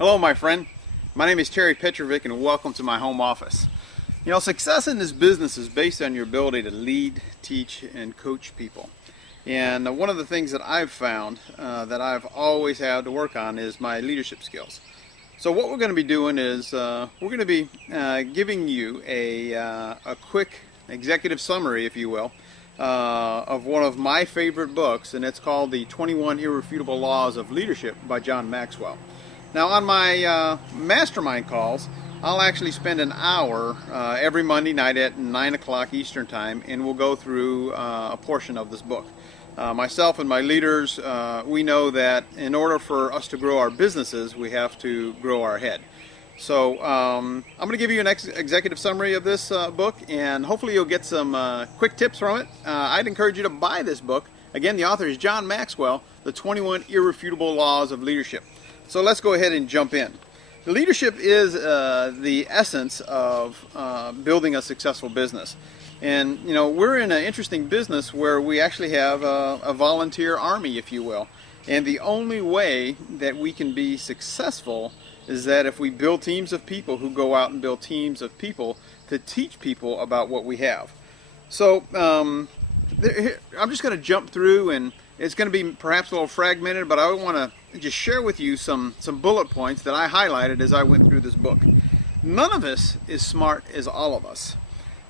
Hello, my friend. My name is Petrovick, and welcome to my home office. You know, success in this business is based on your ability to lead, teach, and coach people. And one of the things that I've found that I've always had to work on is my leadership skills. So what we're going to be doing is we're going to be giving you a quick executive summary, if you will, of one of my favorite books, and it's called The 21 Irrefutable Laws of Leadership by John Maxwell. Now, on my mastermind calls, I'll actually spend an hour every Monday night at 9 o'clock Eastern Time, and we'll go through a portion of this book. Myself and my leaders, we know that in order for us to grow our businesses, we have to grow our head. So I'm going to give you an executive summary of this book, and hopefully you'll get some quick tips from it. I'd encourage you to buy this book. Again, the author is John Maxwell, The 21 Irrefutable Laws of Leadership. So let's go ahead and jump in. Leadership is the essence of building a successful business. And, you know, we're in an interesting business where we actually have a volunteer army, if you will. And the only way that we can be successful is that if we build teams of people who go out and build teams of people to teach people about what we have. So I'm just going to jump through, and it's going to be perhaps a little fragmented, but I want to just share with you some bullet points that I highlighted as I went through this book. None of us is smart as all of us.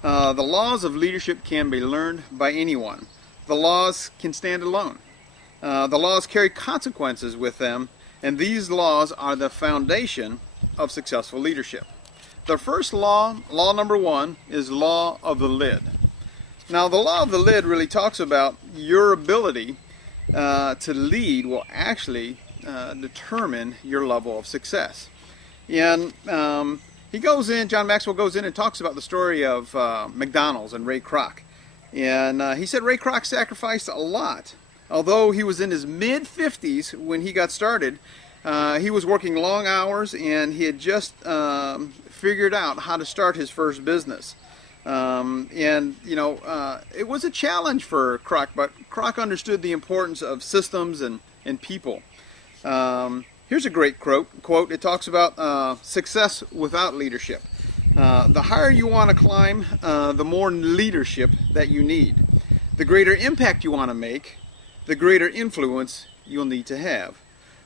The laws of leadership can be learned by anyone. The laws can stand alone. The laws carry consequences with them, and these laws are the foundation of successful leadership. The first law number one, is law of the lid. Now, the law of the lid really talks about your ability to lead will actually determine your level of success. And John Maxwell goes in and talks about the story of McDonald's and Ray Kroc. And he said Ray Kroc sacrificed a lot. Although he was in his mid-50s when he got started, he was working long hours, and he had just figured out how to start his first business. It was a challenge for Kroc, but Kroc understood the importance of systems and people. Here's a great quote. It talks about success without leadership. The higher you want to climb, the more leadership that you need. The greater impact you want to make, the greater influence you'll need to have.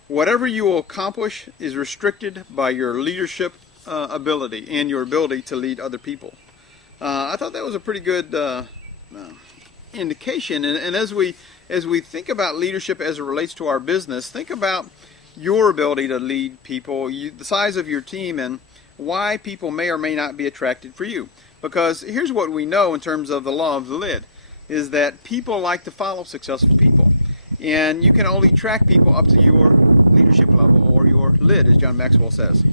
Whatever you will accomplish is restricted by your leadership ability and your ability to lead other people. I thought that was a pretty good indication. And as we think about leadership as it relates to our business, think about your ability to lead people, the size of your team, and why people may or may not be attracted for you. Because here's what we know in terms of the law of the lid, is that people like to follow successful people. And you can only track people up to your leadership level, or your lid, as John Maxwell says.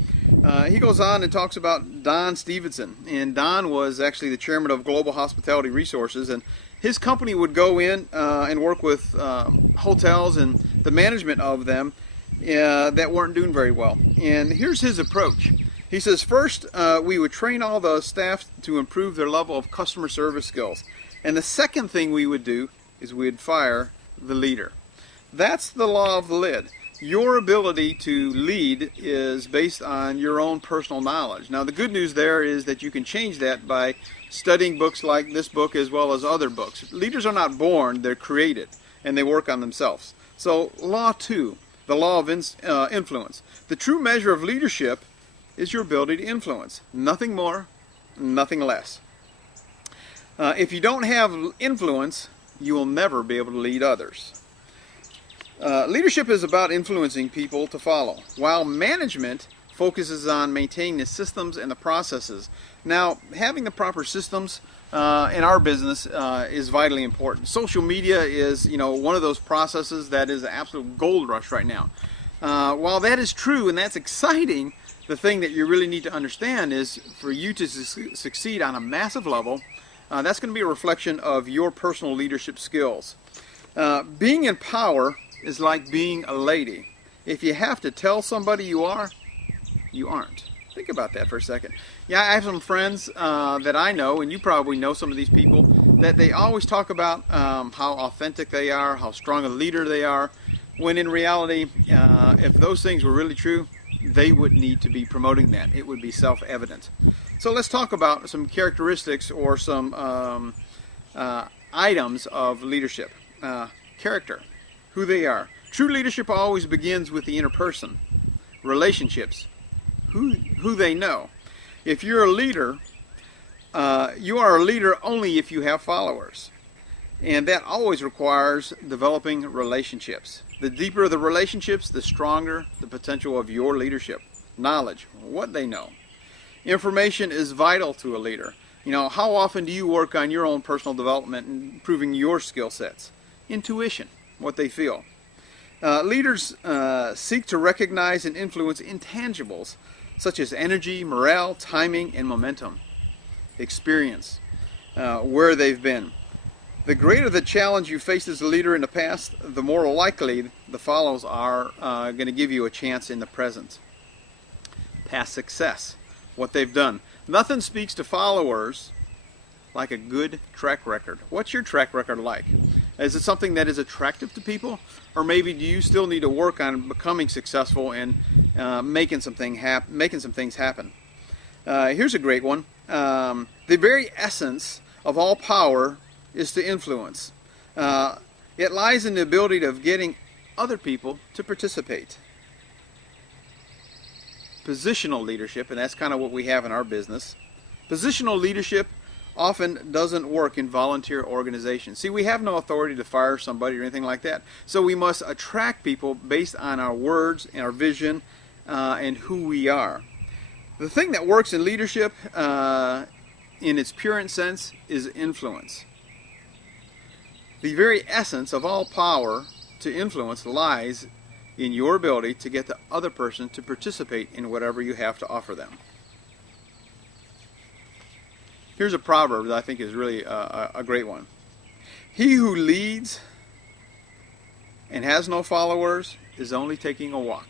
He goes on and talks about Don Stevenson. And Don was actually the chairman of Global Hospitality Resources. And his company would go in and work with hotels and the management of them that weren't doing very well. And here's his approach. He says, first, we would train all the staff to improve their level of customer service skills. And the second thing we would do is we'd fire the leader. That's the law of the lid. Your ability to lead is based on your own personal knowledge. Now, the good news there is that you can change that by studying books like this book as well as other books. Leaders are not born, they're created, and they work on themselves. So, law 2, the law of influence. The true measure of leadership is your ability to influence. Nothing more, nothing less. If you don't have influence, you will never be able to lead others. Leadership is about influencing people to follow, while management focuses on maintaining the systems and the processes. Now, having the proper systems in our business is vitally important. Social media is, one of those processes that is an absolute gold rush right now. While that is true and that's exciting, the thing that you really need to understand is for you to succeed on a massive level, that's going to be a reflection of your personal leadership skills. Being in power is like being a lady. If you have to tell somebody you are, you aren't. Think about that for a second. Yeah, I have some friends that I know, and you probably know some of these people, that they always talk about how authentic they are, how strong a leader they are, when in reality, if those things were really true, they would need to be promoting that. It would be self-evident. So let's talk about some characteristics or some items of leadership. Character, who they are. True leadership always begins with the inner person. Relationships, who they know. If you're a leader, you are a leader only if you have followers. And that always requires developing relationships. The deeper the relationships, the stronger the potential of your leadership. Knowledge, what they know. Information is vital to a leader. You know, how often do you work on your own personal development and improving your skill sets? Intuition, what they feel. Leaders seek to recognize and influence intangibles such as energy, morale, timing, and momentum. Experience, where they've been. The greater the challenge you faced as a leader in the past, the more likely the follows are going to give you a chance in the present. Past success, what they've done. Nothing speaks to followers like a good track record. What's your track record like? Is it something that is attractive to people? Or maybe do you still need to work on becoming successful and making some things happen? Here's a great one. The very essence of all power is to influence. It lies in the ability of getting other people to participate. Positional leadership, and that's kind of what we have in our business. Positional leadership often doesn't work in volunteer organizations. See, we have no authority to fire somebody or anything like that. So we must attract people based on our words and our vision and who we are. The thing that works in leadership in its purest sense is influence. The very essence of all power to influence lies in your ability to get the other person to participate in whatever you have to offer them. Here's a proverb that I think is really a great one. He who leads and has no followers is only taking a walk.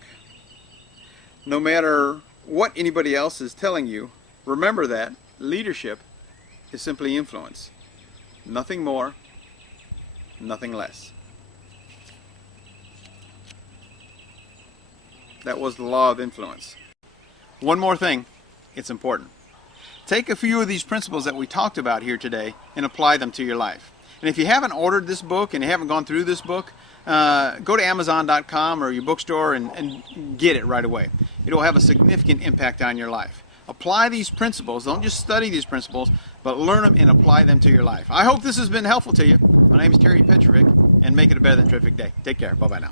No matter what anybody else is telling you, remember that leadership is simply influence. Nothing more, nothing less. That was the law of influence. One more thing, it's important. Take a few of these principles that we talked about here today and apply them to your life. And if you haven't ordered this book and you haven't gone through this book, go to Amazon.com or your bookstore and get it right away. It will have a significant impact on your life. Apply these principles. Don't just study these principles, but learn them and apply them to your life. I hope this has been helpful to you. My name is Terry Petrovick, and make it a better than terrific day. Take care. Bye-bye now.